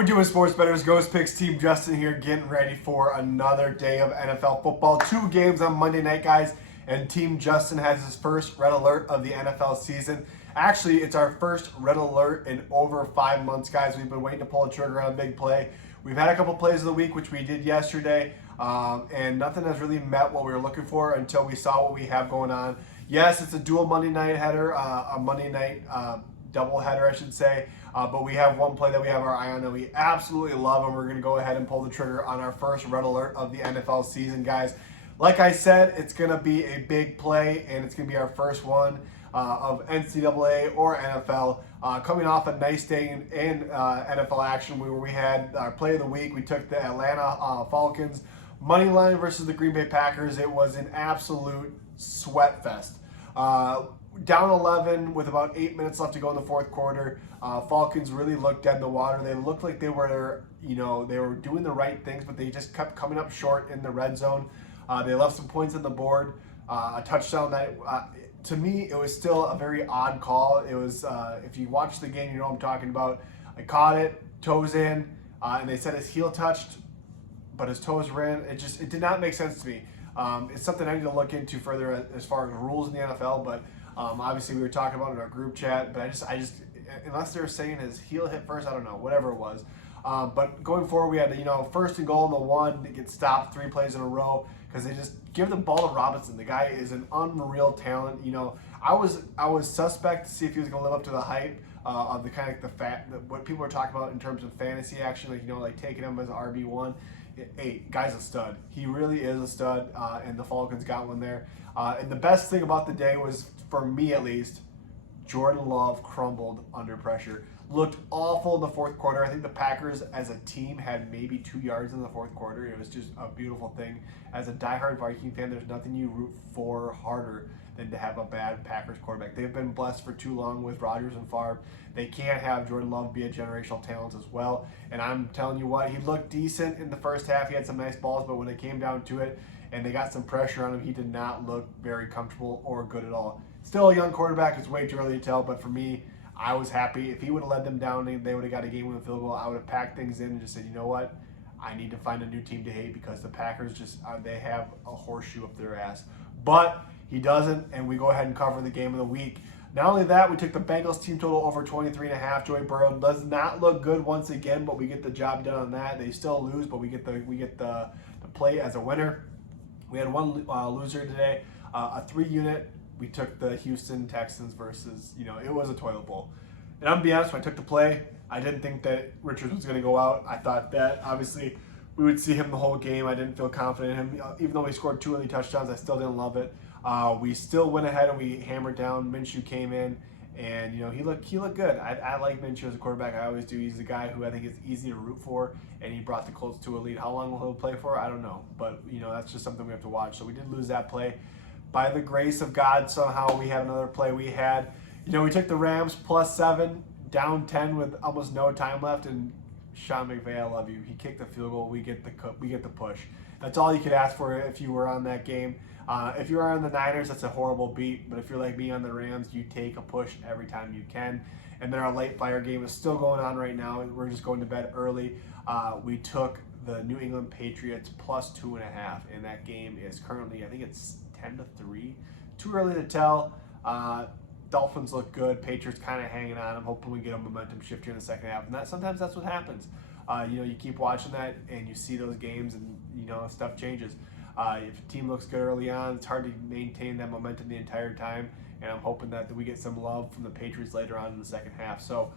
we doing, sports bettors? GhostPicks team Justin here, getting ready for another day of NFL football. 2 games on Monday night, guys, and Team Justin has his first red alert of the NFL season. Actually, it's our first red alert in over 5 months, guys. We've been waiting to pull the trigger on a big play. We've had a couple plays of the week, which we did yesterday, and nothing has really met what we were looking for until we saw what we have going on. Yes, it's a dual Monday night header, a Monday night double header, I should say. But we have one play that we have our eye on that we absolutely love, and we're going to go ahead and pull the trigger on our first red alert of the NFL season, guys. Like I said, it's going to be a big play, and it's going to be our first one of NCAA or NFL. Coming off a nice day in NFL action where we had our play of the week. We took the Atlanta Falcons money line versus the Green Bay Packers. It was an absolute sweat fest. Down 11 with about 8 minutes left to go in the fourth quarter. Falcons really looked dead in the water. They looked like they were, they were doing the right things, but they just kept coming up short in the red zone. They left some points on the board. A touchdown that, to me, it was still a very odd call. It was, if you watch the game, you know what I'm talking about. I caught it, toes in, and they said his heel touched, but his toes were in. It did not make sense to me. It's something I need to look into further as far as rules in the NFL, but obviously we were talking about it in our group chat, but I just unless they're saying his heel hit first, I don't know, whatever it was. But going forward, we had first and goal in the one. It gets stopped 3 plays in a row because they just give the ball to Robinson. The guy is an unreal talent. I was suspect to see if he was going to live up to the hype of the kind of what people are talking about in terms of fantasy action, like taking him as an RB1. Hey, guy's a stud. He really is a stud, and the Falcons got one there. And the best thing about the day was, for me at least, Jordan Love crumbled under pressure. Looked awful in the fourth quarter. I think the Packers as a team had maybe 2 yards in the fourth quarter. It was just a beautiful thing. As a diehard Viking fan, there's nothing you root for harder than to have a bad Packers quarterback. They've been blessed for too long with Rodgers and Favre. They can't have Jordan Love be a generational talent as well. And I'm telling you what, he looked decent in the first half. He had some nice balls, but when it came down to it and they got some pressure on him, he did not look very comfortable or good at all. Still a young quarterback. It's way too early to tell, but for me, I was happy. If he would have led them down and they would have got a game-winning field goal, I would have packed things in and just said, you know what? I need to find a new team to hate because the Packers they have a horseshoe up their ass. But he doesn't, and we go ahead and cover the game of the week. Not only that, we took the Bengals team total over 23.5. Joey Burrow does not look good once again, but we get the job done on that. They still lose, but we get the play as a winner. We had one loser today, a 3-unit. We took the Houston Texans versus, it was a toilet bowl. And I'm going to be honest, when I took the play, I didn't think that Richards was going to go out. I thought that, obviously, we would see him the whole game. I didn't feel confident in him. Even though he scored 2 early touchdowns, I still didn't love it. We still went ahead and we hammered down. Minshew came in, and, he looked good. I like Minshew as a quarterback. I always do. He's a guy who I think is easy to root for, and he brought the Colts to a lead. How long will he play for? I don't know. But, that's just something we have to watch. So we did lose that play. By the grace of God, somehow we have another play we had. We took the Rams +7, down 10 with almost no time left, and Sean McVay, I love you. He kicked the field goal. We get the push. That's all you could ask for if you were on that game. If you are on the Niners, that's a horrible beat. But if you're like me on the Rams, you take a push every time you can. And then our late fire game is still going on right now. We're just going to bed early. We took the New England Patriots +2.5, and that game is currently, I think it's 10-3. Too early to tell. Dolphins look good. Patriots kind of hanging on. I'm hoping we get a momentum shift here in the second half. And sometimes that's what happens. You keep watching that and you see those games and, stuff changes. If a team looks good early on, it's hard to maintain that momentum the entire time. And I'm hoping that we get some love from the Patriots later on in the second half. So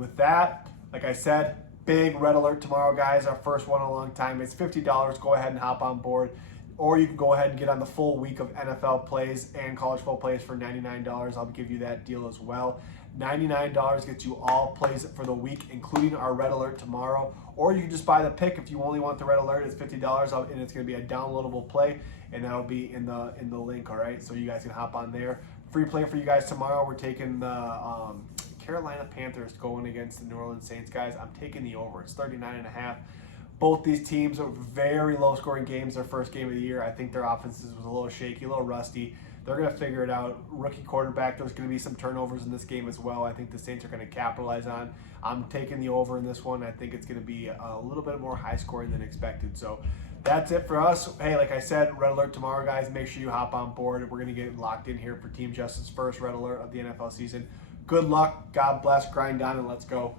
with that, like I said, big red alert tomorrow, guys. Our first one in a long time. It's $50. Go ahead and hop on board. Or you can go ahead and get on the full week of NFL plays and college football plays for $99. I'll give you that deal as well. $99 gets you all plays for the week, including our red alert tomorrow. Or you can just buy the pick if you only want the red alert. It's $50, and it's going to be a downloadable play, and that'll be in the link. All right, so you guys can hop on there. Free play for you guys tomorrow. We're taking the Carolina Panthers going against the New Orleans Saints, guys. I'm taking the over. It's 39.5. Both these teams are very low-scoring games. Their first game of the year. I think their offenses was a little shaky, a little rusty. they're going to figure it out. Rookie quarterback, there's going to be some turnovers in this game as well. I think the Saints are going to capitalize on. I'm taking the over in this one. I think it's going to be a little bit more high scoring than expected. So that's it for us. Hey, like I said, Red Alert tomorrow, guys. Make sure you hop on board. We're going to get locked in here for Team Justin's first Red Alert of the NFL season. Good luck. God bless. Grind on and let's go.